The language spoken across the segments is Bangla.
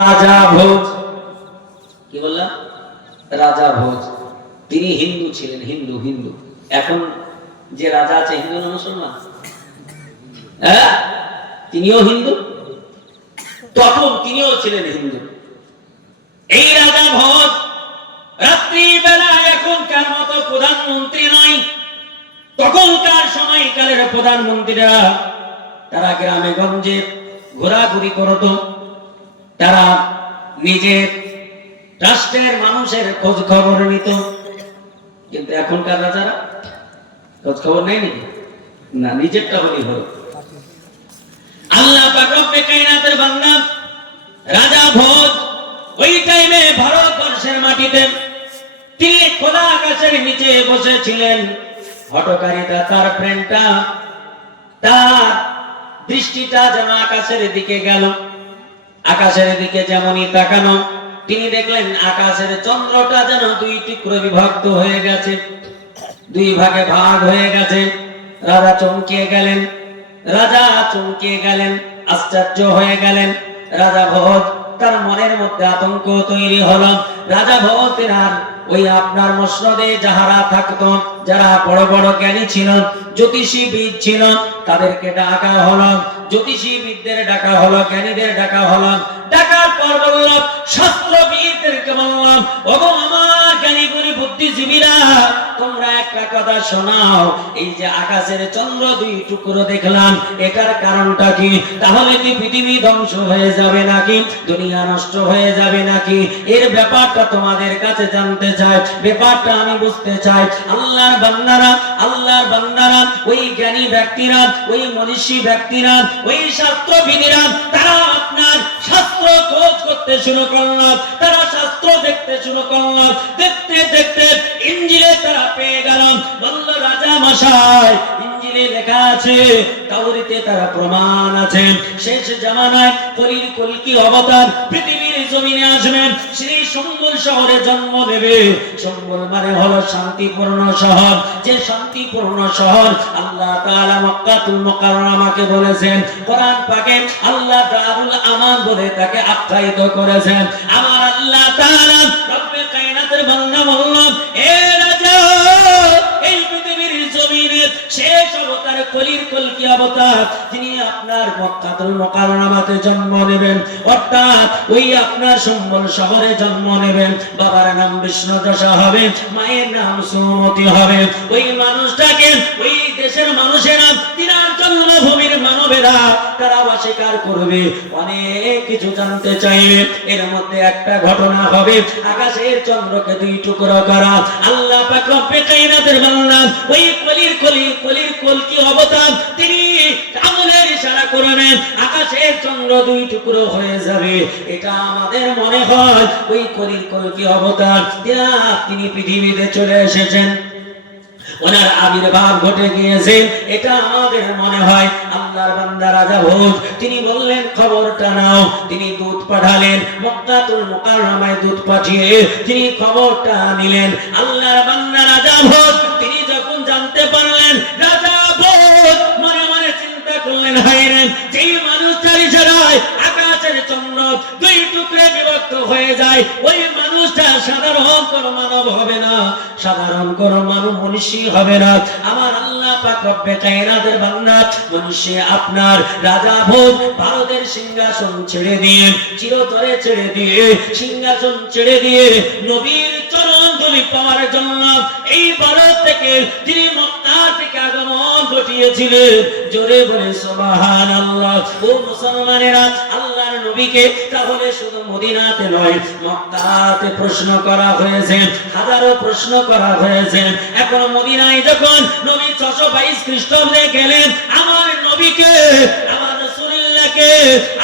রাজা ভোজ, কি বললাম? রাজা ভোজ তিনি হিন্দু ছিলেন, হিন্দু হিন্দু। এখন যে রাজা আছে হিন্দু না মুসলমান? হ্যাঁ, তিনিও হিন্দু, তখন তিনিও ছিলেন হিন্দু। এই রাজা ভোজ রাত্রি বেলায় এখনকার মতো প্রধানমন্ত্রী নয়, তখনকার সময়কালের প্রধানমন্ত্রীরা তারা গ্রামে গঞ্জে ঘোরাঘুরি করত, তারা নিজের রাষ্ট্রের মানুষের খোঁজ খবর নিত। কিন্তু এখনকার রাজারা খোঁজ খবর নেই নাকি? না, নিজেরটা হলেই হলো। আল্লাহ পাক রব্বে কায়নাতের বান্দা রাজা ভোজ ওই টাইমে ভারতবর্ষের মাটিতে তিনি খোলা আকাশের নিচে বসেছিলেন। হঠকারিতা তার প্রেমটা, তার দৃষ্টিটা যেন আকাশের দিকে গেল। আকাশের দিকে যেমনই তাকানো, তিনি দেখলেন আকাশের চন্দ্রটা যেন দুই টুকরো বিভক্ত হয়ে গেছে, দুই ভাগে ভাগ হয়ে গেছে। রাজা চমকে গেলেন, রাজা চমকে গেলেন, আশ্চর্য হয়ে গেলেন। রাজা ভোজ তার মনের মধ্যে আতঙ্ক তৈরি হলো। রাজা ভোজ আর ওই আপনার মসনদে যাহারা থাকতো, যারা বড় বড় জ্ঞানী ছিল, জ্যোতিষীবিদ ছিল, তাদেরকে ডাকা হলো। জ্যোতিষীবিদদের ডাকা হলো, জ্ঞানীদের ডাকা হলো। ডাকার পর বলল, শাস্ত্রবিদদেরকে বললাম, ওগো আমার জ্ঞানী গুণী বুদ্ধিজীবীরা, তোমরা একটা কথা শোনাও। এই যে আকাশের চন্দ্র দুই টুকরো দেখলাম, এটার কারণটা কি? তাহলে কি পৃথিবী ধ্বংস হয়ে যাবে নাকি? দুনিয়া নষ্ট হয়ে যাবে নাকি? এর ব্যাপারটা তোমাদের কাছে জানতে চাই, ব্যাপারটা আমি বুঝতে চাই। আল্লাহর বান্দারা, আল্লাহর বান্দারা, ওই জ্ঞানী ব্যক্তিরা, ওই মনীষী ব্যক্তিরা, ওই শাস্ত্রবিদেরা, তারা আপনার শাস্ত্র খোঁজ করতে শুরু করল, তারা শাস্ত্র দেখতে শুরু করল। দেখতে দেখতে ইঞ্জিলে তারা পেয়ে গেল। বলল, রাজা মশাই, ইঞ্জিলে লেখা আছে, তাওরাতে তারা প্রমাণ আছে, শেষ জামানায় কলকি অবতার পৃথিবীর জমিনে আসবেন, সেই সম্বল শহরে জন্ম নেবে। সম্বল মানে হলো শান্তিপূর্ণ শহর। যে শান্তিপূর্ণ শহর আল্লাহ তাআলা মক্কাতুল মুকাররমাকে বলেছেন, কোরআন পাকে আল্লাহ দারুল আমান বলে তাকে আখ্যায়িত করেছেন। আমার আল্লাহ তাআলা রব্বে কায়নাতের বান্দা বলল, এ রাজা, এই পৃথিবীর জমিনে শেষ অবতার কলকি অবতার তিনি আপনার মক্কাতুল মুকাররমাতে জন্ম নেবেন, অর্থাৎ ওই আপনার সম্বল শহরে জন্ম নেবেন। বাবার নাম বিষ্ণু দশা হবে, মায়ের নাম সুমতি হবে। ওই মানুষটাকে ওই দেশের মানুষেরা, তিনার জন্মভূমির মানবেরা, তারা অস্বীকার করবে, অনেক কিছু জানতে চাইবে। এর মধ্যে একটা ঘটনা হবে, আকাশের চন্দ্রকে দুই টুকরো করা। আল্লাহ পাক রব্বে কায়নাতের বান্দা ওই কলকি অবতার তিনি আঙুলের ইশারা করবেন, আকাশের চন্দ্র দুই টুকরো হয়ে যাবে। এটা আমাদের মনে হয় ওই কলকি অবতার তিনি পৃথিবীতে চলে এসেছেন, ওনার আবির্ভাব ঘটে গিয়েছে, এটা আমাদের মনে হয়। আল্লাহর বান্দা রাজা ভোজ তিনি বললেন, খবরটা নাও। তিনি দূত পাঠালেন, মক্কাতুল মুকাররমায় দূত পাঠিয়ে তিনি খবরটা নিলেন। আল্লাহর বান্দা রাজা ভোজ তিনি যখন জানতে পারলেন, রাজা ভোজ মনে মনে চিন্তা করলেন, হায় রে, যেই মানুষটার ইশারায় আকাশের চন্দ্র দুই টুকরে বিভক্ত হয়ে যায়, ওই মানুষটা সাধারণ কোনো মানব হবে না, সাধারণ কোনো মানব মনীষী হবে না। আমার আল্লাহ পাক রব্বে কায়নাতের বান্দা মনীষী আপনার রাজা ভোজ ভারতের সিংহাসন ছেড়ে দিয়ে, চিরতরে ছেড়ে দিয়ে, সিংহাসন ছেড়ে দিয়ে নবীর চরণ ধুলি পাওয়ার জন্য এই ভারত থেকে তিনি মক্কা থেকে আগমন ঘটিয়েছিলেন। জোরে বলে সুবহানাল্লাহ। ও মুসলমানেরা, আল্লাহর নবীকে তাহলে শুধু মদিনাতে নয়, মক্কাতে প্রশ্ন করা হয়েছে, হাজারো প্রশ্ন করা হয়েছে। এখন মদিনায় যখন নবী 622 খ্রিস্টাব্দে গেলেন, আমার নবীকে, আমার রাসূলুল্লাহকে,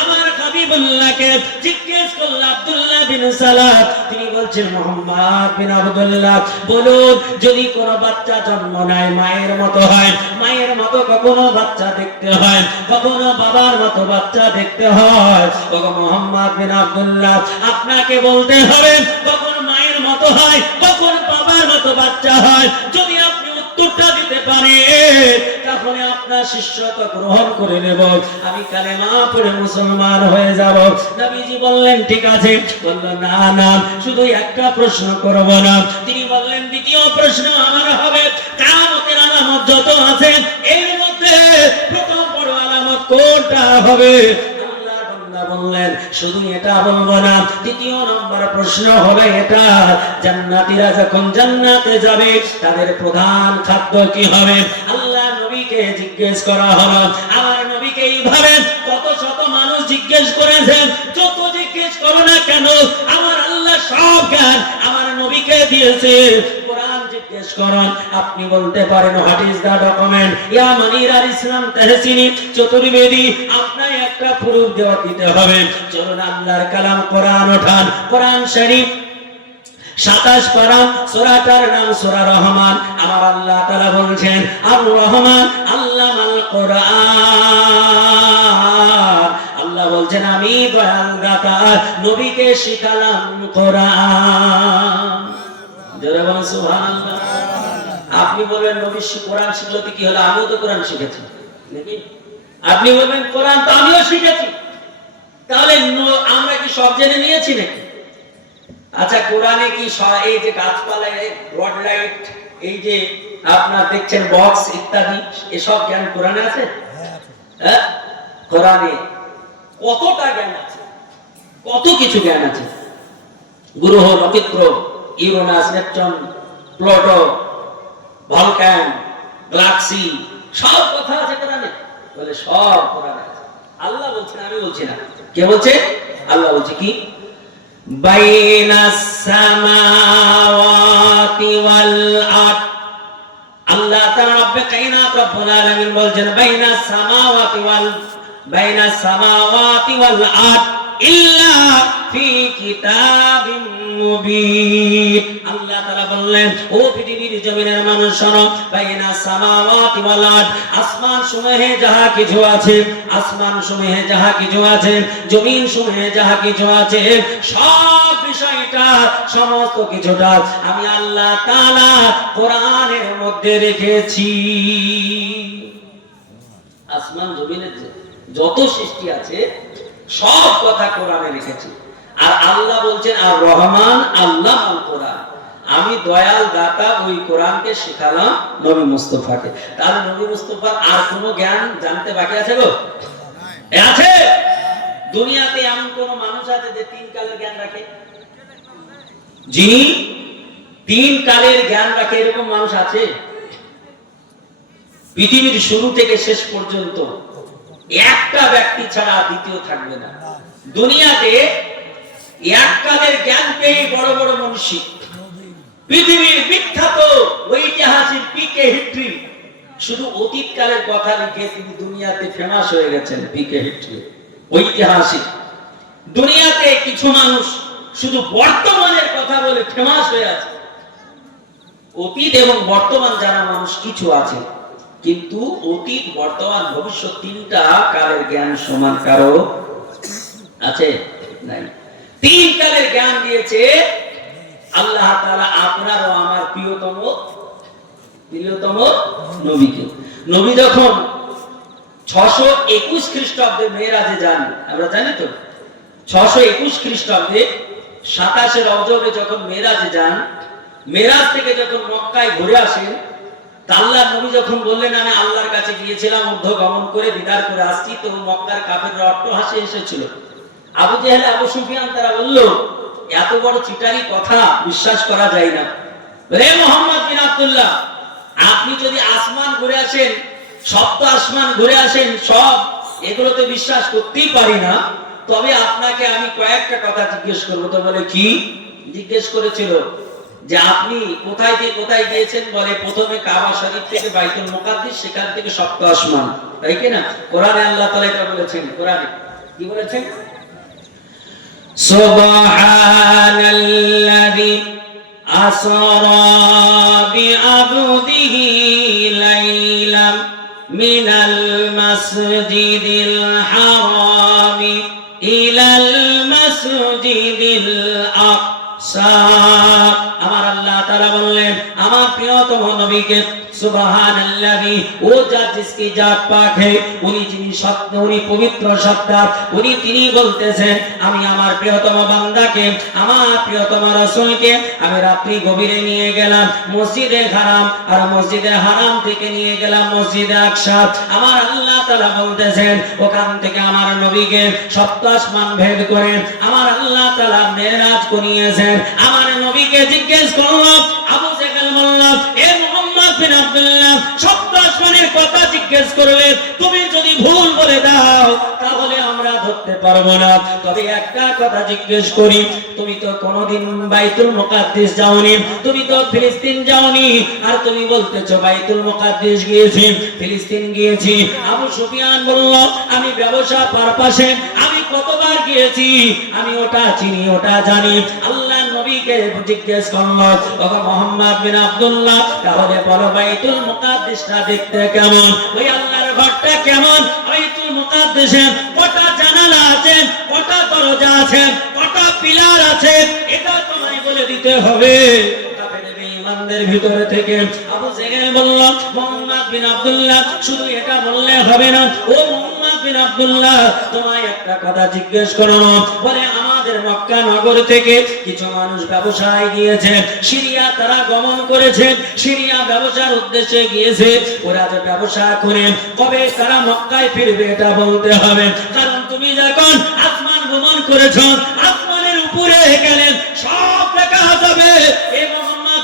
আমার হাবিবুল্লাহকে জিজ্ঞেস করল আব্দুল্লাহ বিন সালাম। তিনি বলছেন, মুহাম্মদ বিন আব্দুল্লাহ, বলুন, যদি কোনো বাচ্চা জন্ম নেয় মায়ের মতো হয়, মায়ের মতো কখনো বাচ্চা দেখতে হয়, কখনো বাবার মতো বাচ্চা দেখতে হয়। ওগো মুহাম্মদ বিন আব্দুল্লাহ, আপনাকে বলতে হবে কখন মায়ের মতো হয়, কখন বাবার মতো বাচ্চা হয়। যদি আপনি উত্তরটা দিতে পারেন, তাহলে আপনার শিষ্যত্ব গ্রহণ করে নেব, আমি কালেমা পড়ে মুসলমান হয়ে যাব। নবীজি বললেন ঠিক আছে। বলল না না, শুধু একটা প্রশ্ন করব না। তিনি বললেন দ্বিতীয় প্রশ্ন আমার হবে, কিয়ামতের আলামত যত আছে এর মধ্যে প্রথম বড় আলামত কোনটা হবে? আল্লাহর বান্দা বললেন শুধু এটা বলবো না, দ্বিতীয় নম্বর প্রশ্ন হবে এটা, জান্নাতীরা যখন জান্নাতে যাবে তাদের প্রধান খাদ্য কি হবে? আল্লাহ নবীকে জিজ্ঞেস করা হলো। আমার নবীকে এইভাবে কত শত মানুষ জিজ্ঞেস করেছেন, যত জিজ্ঞেস করো না কেন আমার আল্লাহ সব জ্ঞান আমার নবীকে দিয়েছে। কোরআন জিজ্ঞেস করুন, আপনি বলতে পারেন হোয়াট ইজ দা ডকুমেন্ট, ইয়া মনির আল ইসলাম তাহসিনী চতুর্বেদী, আপনাকে একটা প্রুফ দেওয়া দিতে হবে। চলুন আল্লাহর কালাম কোরআন ওঠান, কোরআন শরীফ 27 পারা, সূরাটার নাম সূরা রহমান। আমার আল্লাহ তাআলা বলছেন আর রহমান আল্লামাল কোরআন। আল্লাহ বলছেন আমি দয়াল দাতা নবীকে শিখালাম কোরআন। জোরে বলুন সুবহানাল্লাহ। আপনি বলবেন নবী কোরআন শিখলো তো কি হলো, আমিও তো কোরআন শিখেছি নাকি? আপনি বলবেন কোরআন তো আমিও শিখেছি, তাহলে আমরা কি সব জেনে নিয়েছি নাকি? আচ্ছা, কোরআনে কি এই যে গাছপালায় রড লাইট, এই যে আপনারা দেখছেন বক্স ইত্যাদি, এসব জ্ঞান কোরআনে আছে? হ্যাঁ, কোরআনে কতটা জ্ঞান আছে, কত কিছু জ্ঞান আছে। গ্রহ নক্ষত্র, Uranus, Neptune, Pluto, Vulcan, Galaxy, সব কথা আছে কোরআনে। বলে সব কোরআনে আছে। আল্লাহ বলছেন, আমি বলছি না। কে বলছে? আল্লাহ বলছে কি বাইনাস সামাওয়াতি ওয়াল আরদ। আল্লাহ তাআলা রব্বে কায়নাত রব্বুল আলামিন বলছেন বাইনাস সামাওয়াতি ওয়াল আরদ ইল্লা ফি কিতাবিম মুবিন। আল্লাহ তাআলা বললেন ও পৃথিবীর জমিনের মানুষ শোনো, বাইনাস সামাওয়াতি ওয়াল আরদ, আসমান সমূহে যাহা কিছু আছে, আসমান সমূহে যাহা কিছু আছে, জমিন সমূহে যাহা কিছু আছে, সব বিষয়টা সমস্ত কিছুটা আমি আল্লাহ তাআলা কোরআনের মধ্যে রেখেছি। আসমান জমিনের যত সৃষ্টি আছে সব কথা কোরআনে রেখেছি। আর আল্লাহ বলছেন আর রহমান আল্লাহ আল কোরআন, আমি দয়াল দাতা ওই কোরআনকে শেখালাম নবী মুস্তাফাকে। তাহলে নবী মুস্তাফার আর কোনো জ্ঞান জানতে বাকি আছে গো? আছে? দুনিয়াতে এমন কোন মানুষ আছে যে 3 কালের জ্ঞান রাখে? যিনি 3 কালের জ্ঞান রাখে এরকম মানুষ আছে? পৃথিবীর শুরু থেকে শেষ পর্যন্ত একটা ব্যক্তি ছাড়া দ্বিতীয় থাকবে না। দুনিয়াতে এককালের জ্ঞান পেয়ে বড় বড় মনীষী, পৃথিবীর বিখ্যাত ঐতিহাসিক পিকে হিস্ট্রি, শুধু অতীত কালের কথা লিখে তিনি দুনিয়াতে ফেমাস হয়ে গেছেন। পিকে হিস্ট্রি ঐতিহাসিক। দুনিয়াতে কিছু মানুষ শুধু বর্তমানের কথা বলে ফেমাস হয়ে আছে। অতীত এবং বর্তমান জানা মানুষ কিছু আছে, কিন্তু অতীত বর্তমান ভবিষ্যৎ 3টা কালের জ্ঞান সমান কারো আছে? নাই। 3 কালের জ্ঞান দিয়েছে আল্লাহ তাআলা আপনার ও আমার প্রিয়তম নবীকে। নবী যখন 621 খ্রিস্টাব্দে মেরাজে যান, আমরা জানি তো 621 খ্রিস্টাব্দে 27 রজবে যখন মেরাজে যান, মেরাজ থেকে যখন মক্কায় ঘুরে আসেন, আল্লাহর নবী যখন বললেন আমি আল্লাহর কাছে গিয়েছিলাম ঊর্ধ্ব গমন করে দিদার করে আসছি, তো মক্কার কাফেররা অট্টহাসি এসেছিল। আবু জেহেল, আবু সুফিয়ান তারা বলল এত বড় চিটারি কথা বিশ্বাস করা যায় না। রে মুহাম্মদ বিন আব্দুল্লাহ, আপনি যদি আসমান ঘুরে আসেন, সপ্ত আসমান ঘুরে আসেন, সব এগুলোতে বিশ্বাস করতেই পারি না, তবে আপনাকে আমি কয়েকটা কথা জিজ্ঞেস করবো। তো বলে কি জিজ্ঞেস করেছিল? যে আপনি কোথায় দিয়ে কোথায় গিয়েছেন? বলে প্রথমে কাবা শরীফ থেকে বাইতুল মুকাদ্দিস, সেখান থেকে সপ্ত আসমান, তাই কি না? কোরআনে আল্লাহ তাআলা এটা বলেছেন। কোরআনে কি বলেছেন? সুবহানাল্লাযী আসরা বিআবদিহি লাইলাম মিনাল মাসজিদিল হারামি ইলাল মাসজিদিল আকসা। আমার আল্লাহ তাআলা বললেন আমার প্রিয়তম নবীকে সুবহানাল্লাহি, ও জাত जिसकी जात पाक है, উনি যিনি সত্য, উনি পবিত্র সত্তা, উনি তিনি বলতেছেন আমি আমার প্রিয়তম বান্দাকে, আমার প্রিয়তম রাসূলকে আমি রাত্রি গভীরে নিয়ে গেলাম মসজিদে হারাম, আর মসজিদে হারাম থেকে নিয়ে গেলাম মসজিদে আকসা। আমার আল্লাহ তাআলা বলতেছেন ওখান থেকে আমার নবীকে সপ্ত আসমান ভেদ করে আমার আল্লাহ তাআলা মেরাজ করিয়েছেন। আমার নবীকে জিজ্ঞেস করলাম, আবু জেহেল বলল, এ মুহাম্মদ বিন আব্দুল্লাহ, সপ্ত আসমানের কথা জিজ্ঞেস করলে তুমি যদি ভুল বলে দাও তাহলে আমরা ধরতে পারবো না। তবে একটা কথা জিজ্ঞেস করি, তুমি তো কোনোদিন বাইতুল মুকাদ্দিস যাওনি, তুমি তো ফিলিস্তিন যাওনি, আর তুমি বলতেছো বাইতুল মুকাদ্দিস গিয়েছি, ফিলিস্তিন গিয়েছি। আবু সুফিয়ান বলল, আমি ব্যবসা পারপাসে আমি কতবার গিয়েছি, আমি ওটা চিনি, ওটা জানি। আল্লাহ নবীকে জিজ্ঞেস করলো, ও মুহাম্মদ বিন আব্দুল্লাহ, তাহলে বলো বাইতুল মুকাদ্দিসটা দেখতে কেমন, ওই আল্লাহর ঘরটা কেমন, বাইতুল মুকাদ্দিসে কটা জানালা আছে, কটা দরজা আছে, কটা পিলার আছে, এটা তোমায় বলে দিতে হবে। ইমানদের ভিতর থেকে আবু জেহেল বলল, মুহাম্মদ বিন আব্দুল্লাহ, শুধু এটা বললে হবে না, ও মুহাম্মদ বিন আব্দুল্লাহ, তোমায় একটা কথা জিজ্ঞেস করো। বলে আমাদের মক্কা নগর থেকে কিছু মানুষ ব্যবসায় গিয়েছে, সিরিয়া তারা গমন করেছে, সিরিয়া ব্যবসার উদ্দেশ্যে গিয়েছে। ওরা যে ব্যবসা করে কবে তারা মক্কায় ফিরবে এটা বলতে হবে, কারণ তুমি যখন আসমান ভ্রমণ করেছো, আসমানের উপরে গেলে সব দেখা যাবে।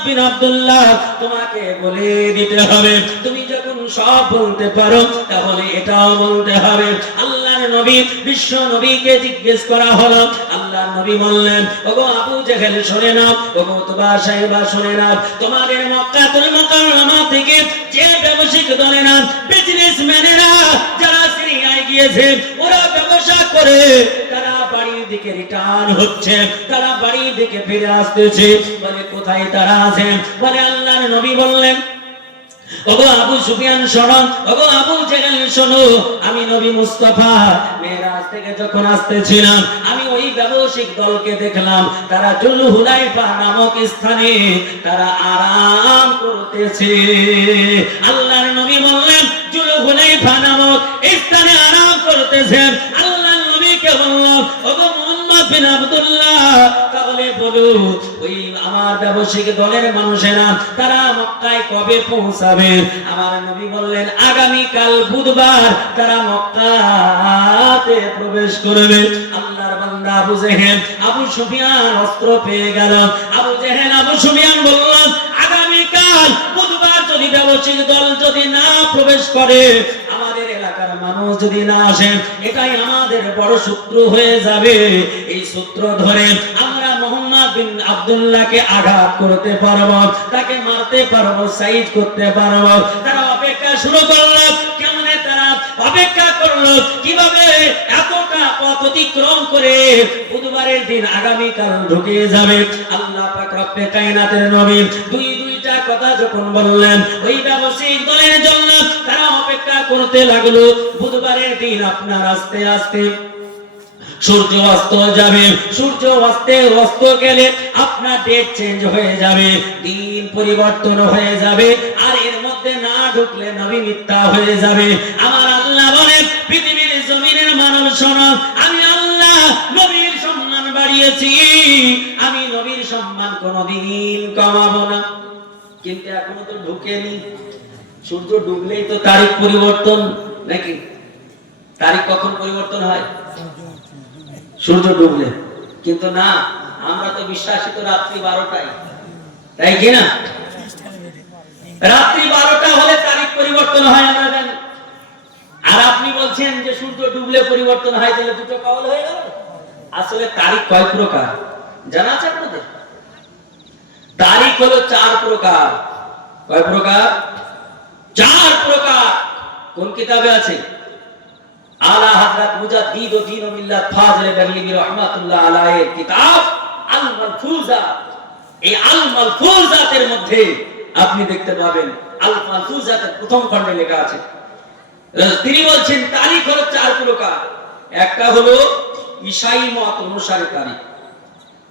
বিন আব্দুল্লাহ, তোমাকে বলে দিতে হবে, তুমি যখন সব বলতে পারো তাহলে এটাও বলতে হবে। আল্লাহর নবী, বিশ্ব নবীকে জিজ্ঞেস করা হলো। আল্লাহর নবী বললেন, ওগো আবু জেহেল শুনে নাও, ওগো তোবা সাহেবা শুনে নাও, তোমাদের মক্কাতুল মুকাররমা থেকে যে ব্যবসায়িক দলেরা, বিজনেসম্যানেরা যারা সিরিয়ায় গিয়েছে, ওরা ব্যবসা করে তারা বাড়ির দিকে রিটার্ন হচ্ছে, তারা বাড়ির দিকে ফিরে আসতেছে। বলে কোথায় তারা আছে? বলে আল্লাহর নবী বললেন, ওগো আবু সুফিয়ান শোনো, ওগো আবু জেহেল শোনো, আমি নবী মুস্তাফা মেরাজ থেকে যখন আসতেছিলাম, আমি ওই ব্যবসায়িক দলকে দেখলাম, তারা জুলহুলাইফা নামক স্থানে তারা আরাম করতেছে। আল্লাহর নবী বললেন, জুলহুলাইফা নামক স্থানে আরাম করতেছেন। আল্লাহর নবীকে বলল, ওগো মুহাম্মদ বিন আব্দুল্লাহ, তাহলে বলো ওই আমার ব্যবসায়িক দলের মানুষেরা তারা মক্কায় কবে পৌঁছাবে? আমার নবী বললেন, আগামী কাল বুধবার তারা মক্কাতে প্রবেশ করবে। আল্লাহর বান্দা আবু জেহেল, আবু সুফিয়ান অস্ত্র পেয়ে গেল। আবু জেহেল, আবু সুফিয়ান বলল, আগামী কাল বুধবার যদি ব্যবসায়িক দল যদি না প্রবেশ করে, আমাদের এলাকার মানুষ যদি না আসে, এটাই আমাদের বড় শত্রু হয়ে যাবে। এই সূত্র ধরে আমরা মুহাম্মদ বিন আব্দুল্লাহকে আঘাত করতে পারবো, তাকে মারতে পারবো, সাইজ করতে পারবো। তারা অপেক্ষা শুরু করলো। কেমনে তারা অপেক্ষা করলো? কিভাবে এতটা পথ অতিক্রম করে বুধবারের দিন আগামীকাল ঢুকে যাবে? আল্লাহ পাক রব্বে কায়নাতের নবী দুইটা কথা যখন বললেন, ওই ব্যবসায়িক দলের জন্য তারা অপেক্ষা করতে লাগলো। বুধবারের দিন আপনার আস্তে আস্তে সূর্য অস্ত যাবে, সূর্য অস্ত গেলে আপনার ডেট চেঞ্জ হয়ে যাবে, দিন পরিবর্তন হয়ে যাবে, আর এর মধ্যে না ঢুকলে নবী মিথ্যা হয়ে যাবে। আমার আল্লাহ বলেন, পৃথিবীর জমিনের মানব শোনো, আমি আল্লাহ নবীর সম্মান বাড়িয়েছি, আমি নবীর সম্মান কোনোদিন কমাবো না। কিন্তু এখনো তো ঢুকেনি। সূর্য ডুবলেই তো তারিখ পরিবর্তন, নাকি? তারিখ কখন পরিবর্তন হয়? সূর্য ডুবলে। কিন্তু না, আমরা তো বিশ্বাসী তো রাত্রি 12টায়, তাই কি না? রাত্রি 12টা হলে তারিখ পরিবর্তন হয়, আমরা জানি। আর আপনি বলছেন যে সূর্য ডুবলে পরিবর্তন হয়, তাহলে দুটো কবল হয়ে গেল। আসলে তারিখ কয় প্রকার জানা আছে আপনাদের? তারিখ হলো 4 প্রকার। কয় প্রকার? 4 প্রকার। কোন কিতাবে আছে? আলা হযরত মুজাদ্দিদ ও দ্বীন ও মিল্লাত ফাজিল বেরলিভি রাহমাতুল্লাহ আলাইহির কিতাব আল মালফুজা। এই আল মালফুজাতের মধ্যে আপনি দেখতে পাবেন, আল মালফুজাতের প্রথম খণ্ডে লেখা আছে। তিনি বলছেন তারিখ হলো 4 প্রকার। একটা হলো ঈসাই মত অনুসারে তারিখ,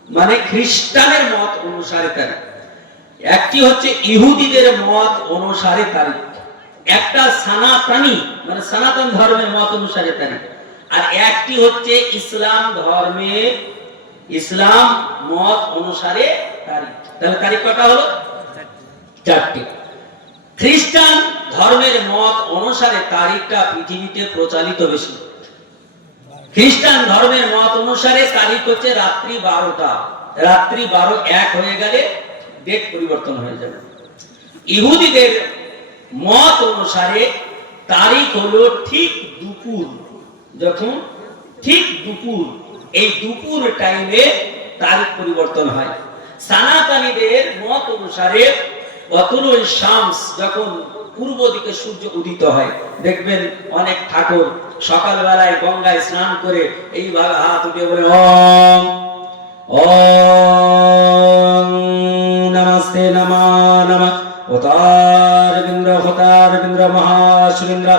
মানে খ্রিস্টানের মত অনুসারে তারিখ। একটি হচ্ছে ইহুদিদের মত অনুসারে তারিখ, একটা সনাতনী মানে সনাতন ধর্মের মত অনুসারে তারিখ, আর একটি হচ্ছে ইসলাম ধর্মের ইসলাম মত অনুসারে তারিখ। তাহলে তারিখ কটা হলো? চারটি। খ্রিস্টান ধর্মের মত অনুসারে তারিখটা পৃথিবীতে প্রচলিত বেশি। খ্রিস্টান ধর্মের মত অনুসারে তারিখ হচ্ছে রাত্রি 12টা, রাত্রি 12 এক হয়ে গেলে ডেট পরিবর্তন হয়ে যাবে। ইহুদিদের মত অনুসারে তারিখ হলো ঠিক দুপুর, যখন ঠিক দুপুর, এই দুপুর টাইমে তারিখ পরিবর্তন হয়। সনাতনীদের মত অনুসারে অতুলুল শামস, যখন পূর্ব দিকে সূর্য উদিত হয়, দেখবেন অনেক ঠাকুর সকালবেলায় গঙ্গায় স্নান করে এইভাবে হাত উঠে বলে ওম ওম নমস্তে নমা নমঃ হতারবিন্দ্র মহাশুন্দ্র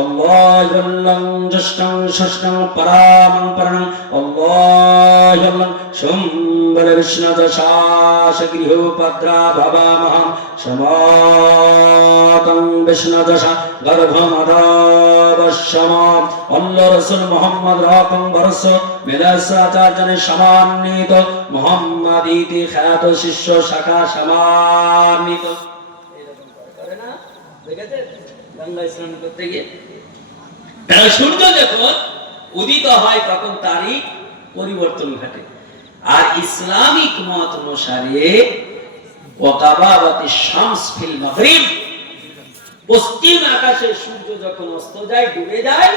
অল্লাহ্যল্লং জ্যেষ্ঠং ষষ্ঠং পরামং পরণং অল্লাহ্যল্লং সম্বল বিষ্ণুদশাস গৃহোপদ্রা ভবামহং সমাতং বিষ্ণুদশা গর্ভমধাবশ্যম অল্লাহ রাসূল মুহাম্মদ রাকং বরস মিলাস আচার্যের সমান্বিত মুহাম্মদ ইতি খ্যাত শিষ্য শাখা সমান্বিত। সূর্য যখন উদিত হয় তখন তারিখ পরিবর্তন ঘটে। আর ইসলামিক মত অনুসারে পশ্চিম আকাশে সূর্য যখন অস্ত যায়, ডুবে যায়,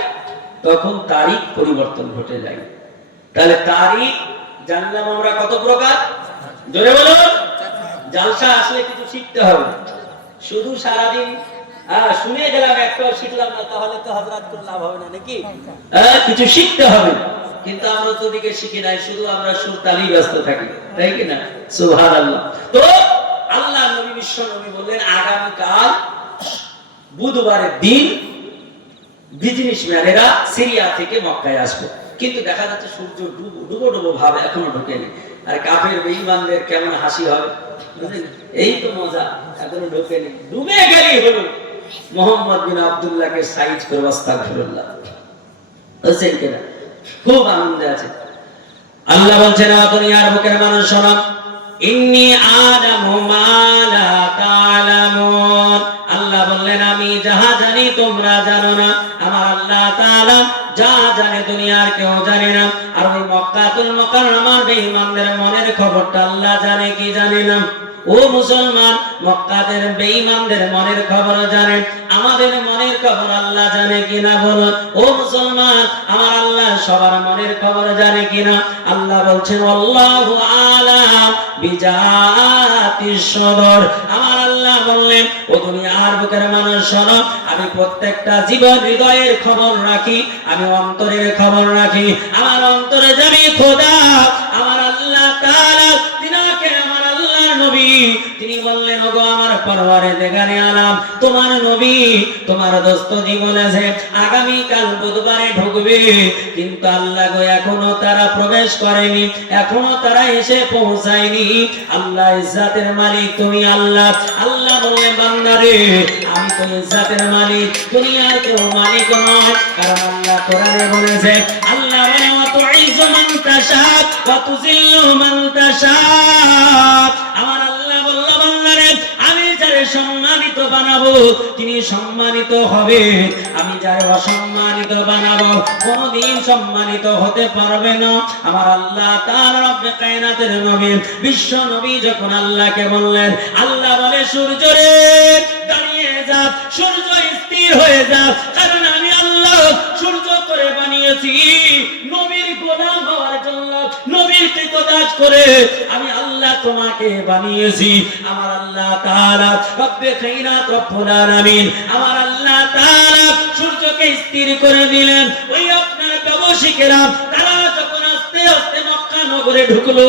তখন তারিখ পরিবর্তন ঘটে যায়। তাহলে তারিখ জানলাম আমরা কত প্রকার, জোরে বলো। জালসা আসলে কিছু শিখতে হবে, শুধু সারাদিন শুনে গেলাম একটাও শিখলাম না, তাহলে তো হযরত করে লাভ হবে না নাকি? কিছু শিখতে হবে, কিন্তু আমরা তো দিকে শিখি নাই, শুধু আমরা সুরতালি ব্যস্ত থাকি, তাই কি না? সুবহানাল্লাহ। তো আল্লাহ নবী বিশ্ব নবী বললেন আগামী কাল বুধবারের দিন বিজনেসম্যানেরা সিরিয়া থেকে মক্কায় আসবে, কিন্তু দেখা যাচ্ছে সূর্য ডুবো ডুবো ভাব এখনো ঢোকেনি। আর কাফের বেঈমানদের কেমন হাসি হবে, এই তো মজা, এখনো ঢোকেনি, ডুবে গেলেই হলো। মোহাম্মদ বিন আব্দুল্লাহকে সাইজ করে আস্তাগফিরুল্লাহ বলছেন কিনা, খুব আনন্দে আছে। আল্লাহ বলছেন দুনিয়ার বুকের মানুষ শোনো, ইন্নী আলামু মা লা তা'লামুন। আল্লাহ বললেন আমি যাহা জানি তোমরা জানো না, আমার আল্লাহ তাআলা যা জানে দুনিয়ার কেউ জানে না। আর ওই মক্কাতুল মুকাররমার বেঈমানদের মনের খবরটা আল্লাহ জানে কি জানে না? ও মুসলমান, মক্কাদের বেঈমানদের মনের খবর জানেন, আমাদের মনের খবর আল্লাহ জানে কিনা বলো? ও মুসলমান, আমার আল্লাহ সবার মনের খবর জানে কিনা? আল্লাহ বলছেন আল্লাহু আ'লাম বিজাতিস সুদূর। আমার আল্লাহ বললেন ও দুনিয়ার বুকের মানুষ শোনো, আমি প্রত্যেকটা জীবন হৃদয়ের খবর রাখি, আমি অন্তরের খবর রাখি। আমার অন্তরে জানি খোদা আমার আল্লাহ তাআলা তিনাকে আমার আল্লাহর নবী, তিনি বললেন ওগো আমার পরওয়ারদিগারে আলাম, তোমার নবী তোমার দোস্ত বলেছে আগামী কাল বুধবারে ঢুকবে, কিন্তু আল্লাহ গো এখনো তারা প্রবেশ করেনি, এখনো তারা এসে পৌঁছায়নি। আল্লাহ ইজ্জতের মালিক তুমি আল্লাহ। আল্লাহ বললেন বান্দারে আমি তো ইজ্জতের মালিক, দুনিয়ার কেউ মালিক নয়। কারণ আল্লাহ কোরআনে বলেছে, আল্লাহ বলে ওয়া তুইজ্জু মান তাশা ওয়া তুযিল্লু মান তাশা। আমার আল্লাহ বলল বান্দারে আমি যারে সম্মানিত বানাবো তিনি সম্মানিত হবে, আমি যারে অসম্মানিত বানাবো কোনদিন সম্মানিত হতে পারবে না। আমার আল্লাহ তাআলা রব্বে কায়নাতের নবী বিশ্ব নবী যখন আল্লাহকে বললেন, আল্লাহ বলে সূর্য রে দাঁড়িয়ে যা, সূর্য স্থির হয়ে যা, কারণ আমি আল্লাহ সূর্য করে বানিয়েছি নবীর গোলাম হওয়ার জন্য, নবীর কৃতদাস করে আমি আল্লাহ তোমাকে বানিয়েছি। আমার আল্লাহ তাআলা রব্বে কায়নাত রব্বুল আলামিন আমার আল্লাহ তাআলা সূর্যকে স্থির করে দিলেন। ওই আপনার ব্যবসায়ীরা তারা যখন আস্তে আস্তে মক্কা নগরে ঢুকলো,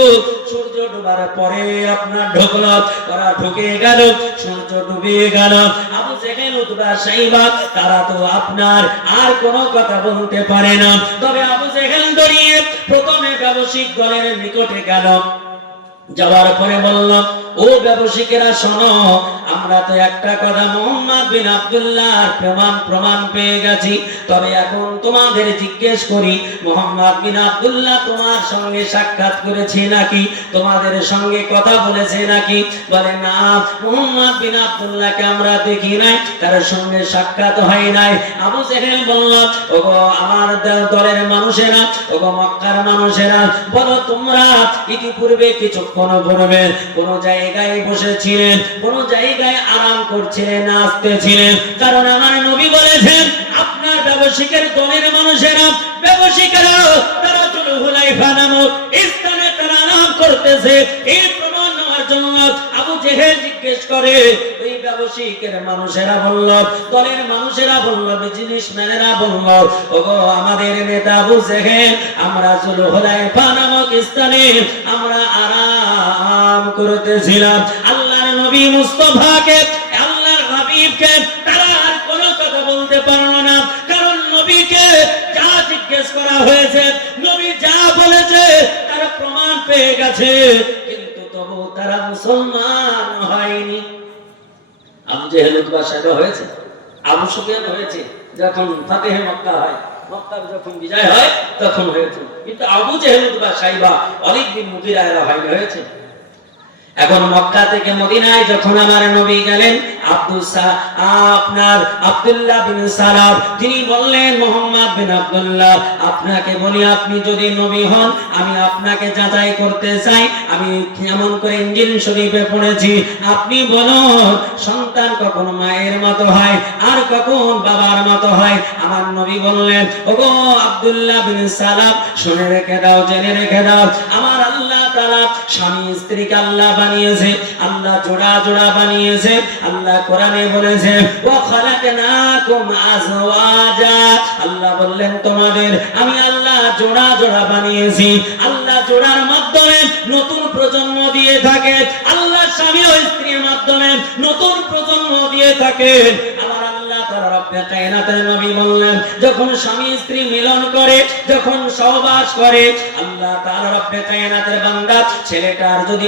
সূর্য ডোবার পরে আপনার ঢুকলো, তারা ঢুকে গেল, সূর্য ডুবে গেল। আবু জেহেল উতবা সাইবা তারা তো আপনার আর কোনো কথা বলতে পারে না, তবে আবু জেহেল দড়িয়ে প্রথমে ব্যবসায়িক দলের নিকটে গেল। যাওয়ার পরে বলল, ও ব্যবসায়ীরা শোনো, আমরা তো একটা কথা মুহাম্মদ বিন আব্দুল্লাহর প্রমাণ পেয়ে গেছি, তবে এখন তোমাদের জিজ্ঞেস করি, মুহাম্মদ বিন আব্দুল্লাহ তোমার সঙ্গে সাক্ষাৎ করেছে নাকি, তোমাদের সঙ্গে কথা বলেছে নাকি? বলে না, মুহাম্মদ বিন আব্দুল্লাহকে আমরা দেখি নাই, তার সঙ্গে সাক্ষাৎ হয় নাই। আবু জেহেল বলল, ওগো আমার দলের মানুষেরা, ওগো মক্কার মানুষেরা, বলো তোমরা ইতিপূর্বে কিছুক্ষণ পূর্বে কোন জায়গায় বসেছিলেন, কোন জায়গায় আরাম করছিলেন, নাচতেছিলেন? কারণ আমার নবী বলেছেন, আপনার ব্যবসায়িকের দলের মানুষেরা, ব্যবসায়িকেরা তারা জুলহুলাইফা নামক স্থানে তারা আরাম করতেছে। এই প্রমাণ নেওয়ার জন্য আবু জেহেল জিজ্ঞেস করে, ওই ব্যবসায়িকের মানুষেরা বলল, দলের মানুষেরা বলল, বিজনেসম্যানেরা বলল, ওগো আমাদের নেতা আবু জেহেল, আমরা জুলহুলাইফা নামক স্থানে আমরা আরাম করতেছিলাম। আল্লাহর নবী মুস্তাফাকে, আল্লাহর হাবিবকে তারা আর কোনো কথা বলতে পারলো না, কারণ নবীকে যা জিজ্ঞেস করা হয়েছে, নবী যা বলেছে তার প্রমাণ পেয়ে গেছে, কিন্তু তবু তারা মুসলমান হয়নি। আবু জেহেল উতবা সাহেব হয়েছে, আবু সুফিয়ান হয়েছে যখন ফাতেহে মক্কা হয়, মক্কার যখন বিজয় হয় তখন হয়েছে, কিন্তু আবু জেহেল উতবা সাহেবা ওয়ালিদ বিন মুগীরা এরা হয়নি, হয়েছে। এখন মক্কা থেকে মদিনায় যখন আমার নবী গেলেন, আপনার আব্দুল্লাহ বিন সালাম তিনি বললেন, মুহাম্মদ বিন আব্দুল্লাহ আপনাকে বলি, আপনি যদি নবী হন, আমি আপনাকে যাচাই করতে চাই। আমি কেমন করে ইনজিল শরীফে পড়েছি, আপনি বলুন সন্তান কখন মায়ের মতো হয় আর কখন বাবার মতো হয়? আমার নবী বললেন, ওগো আব্দুল্লাহ বিন সালাম, শুনে রেখে দাও, জেনে রেখে দাও, আমার আল্লাহ তাআলা স্বামী স্ত্রীকে আল্লাহ বানিয়েছে, আল্লাহ জোড়া জোড়া বানিয়েছে। আল্লাহ কোরআনে বলেছে, ওয়া খালাকনাকুম আজওয়াজা, আল্লাহ বললেন তোমাদের আমি আল্লাহ জোড়া জোড়া বানিয়েছি। আল্লাহ জোড়ার মাধ্যমে নতুন প্রজন্ম দিয়ে থাকে, আল্লাহ স্বামী ও স্ত্রীর মাধ্যমে নতুন প্রজন্ম দিয়ে থাকে। আমার আল্লাহ তাআলা রব্বে কায়নাতের নবী বললেন, যখন স্বামী স্ত্রী মিলন করে, যখন সহবাস করে, আল্লাহ তাআলা রব্বে কায়নাতের বান্দা ছেলেটার যদি